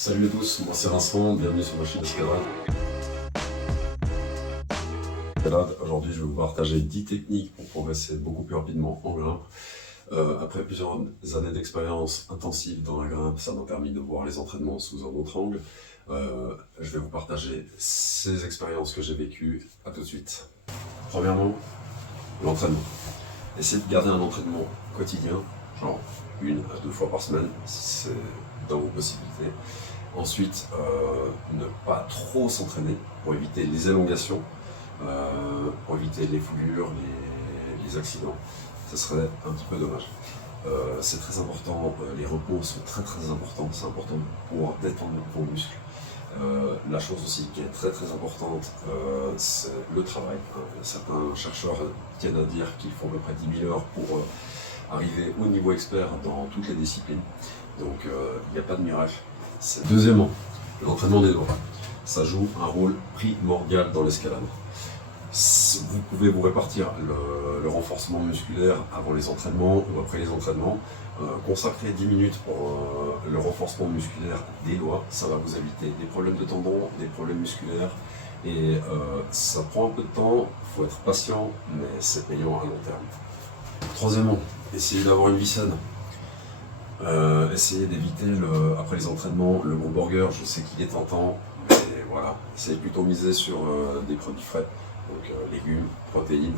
Salut à tous, moi c'est Vincent, bienvenue sur ma chaîne Escalade. Aujourd'hui je vais vous partager 10 techniques pour progresser beaucoup plus rapidement en grimpe. Après plusieurs années d'expérience intensive dans la grimpe, ça m'a permis de voir les entraînements sous un autre angle. Je vais vous partager ces expériences que j'ai vécues. À tout de suite. Premièrement, l'entraînement. Essayez de garder un entraînement quotidien, genre 1 à 2 fois par semaine, si c'est dans vos possibilités. Ensuite, ne pas trop s'entraîner pour éviter les élongations, pour éviter les foulures, les accidents. Ce serait un petit peu dommage. C'est très important, les repos sont très importants, c'est important de pouvoir détendre vos muscles. La chose aussi qui est très importante, c'est le travail. Certains chercheurs tiennent à dire qu'il faut à peu près 10 000 heures pour arriver au niveau expert dans toutes les disciplines. Donc il n'y a pas de miracle. Deuxièmement, l'entraînement des doigts. Ça joue un rôle primordial dans l'escalade. Vous pouvez vous répartir le renforcement musculaire avant les entraînements ou après les entraînements. Consacrer 10 minutes pour le renforcement musculaire des doigts, ça va vous éviter des problèmes de tendons, des problèmes musculaires. Et ça prend un peu de temps, il faut être patient, mais c'est payant à long terme. Troisièmement, essayez d'avoir une vie saine. Essayez d'éviter après les entraînements le gros burger, je sais qu'il est tentant, mais voilà, essayez plutôt miser sur des produits frais, donc légumes, protéines,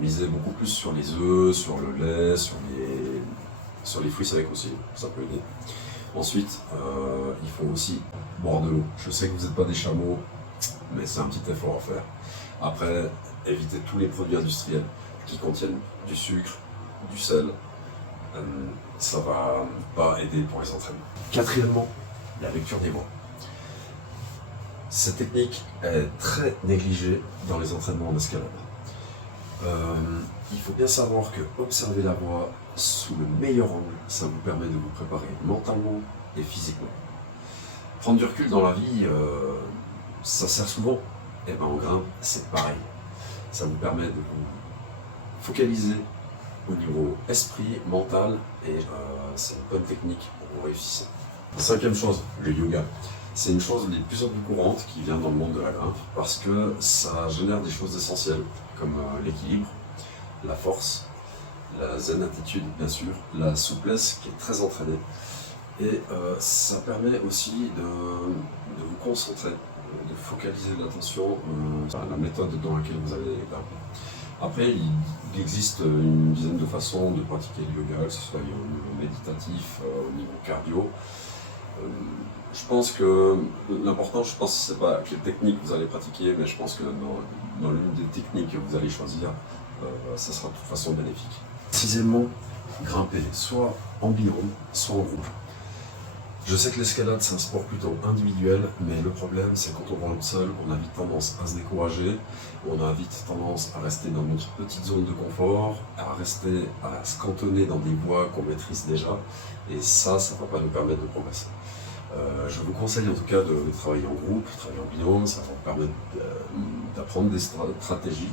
misez beaucoup plus sur les œufs, sur le lait, sur les fruits secs aussi, ça peut aider. Ensuite, il faut aussi boire de l'eau. Je sais que vous n'êtes pas des chameaux, mais c'est un petit effort à faire. Après, évitez tous les produits industriels qui contiennent du sucre, du sel. Ça va pas aider pour les entraînements. Quatrièmement, la lecture des voix. Cette technique est très négligée dans les entraînements en escalade. Il faut bien savoir que observer la voix sous le meilleur angle, ça vous permet de vous préparer mentalement et physiquement. Prendre du recul dans la vie, ça sert souvent. Et bien en grimpe, c'est pareil. Ça vous permet de vous focaliser au niveau esprit, mental, et c'est une bonne technique pour vous réussir. Cinquième chose, le yoga. C'est une chose des plus courantes qui vient dans le monde de la grimpe parce que ça génère des choses essentielles comme l'équilibre, la force, la zen attitude bien sûr, la souplesse qui est très entraînée, et ça permet aussi de vous concentrer, de focaliser l'attention sur la méthode dans laquelle vous allez grimper. Après, il existe une dizaine de façons de pratiquer le yoga, que ce soit au niveau méditatif, au niveau cardio. Je pense que l'important, c'est pas quelle technique vous allez pratiquer, mais je pense que dans l'une des techniques que vous allez choisir, ça sera de toute façon bénéfique. Sixièmement, grimper, soit en binôme, soit en groupe. Je sais que l'escalade c'est un sport plutôt individuel, mais le problème c'est quand on grimpe seul, on a vite tendance à se décourager, on a vite tendance à rester dans notre petite zone de confort, à se cantonner dans des voies qu'on maîtrise déjà, et ça ne va pas nous permettre de progresser. Je vous conseille en tout cas de travailler en groupe, travailler en binôme, ça va vous permettre d'apprendre des stratégies,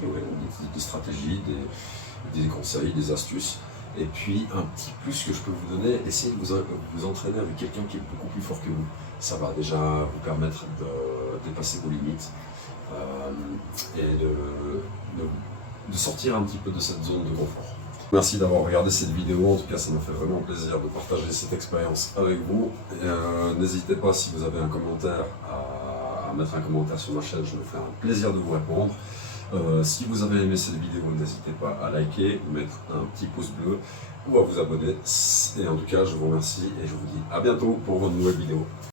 des conseils, des astuces. Et puis un petit plus que je peux vous donner, essayez de vous entraîner avec quelqu'un qui est beaucoup plus fort que vous. Ça va déjà vous permettre de dépasser vos limites et de sortir un petit peu de cette zone de confort. Merci d'avoir regardé cette vidéo, en tout cas ça m'a fait vraiment plaisir de partager cette expérience avec vous. N'hésitez pas, si vous avez un commentaire, à mettre un commentaire sur ma chaîne, je me ferai un plaisir de vous répondre. Si vous avez aimé cette vidéo, n'hésitez pas à liker, mettre un petit pouce bleu ou à vous abonner. Et en tout cas, je vous remercie et je vous dis à bientôt pour une nouvelle vidéo.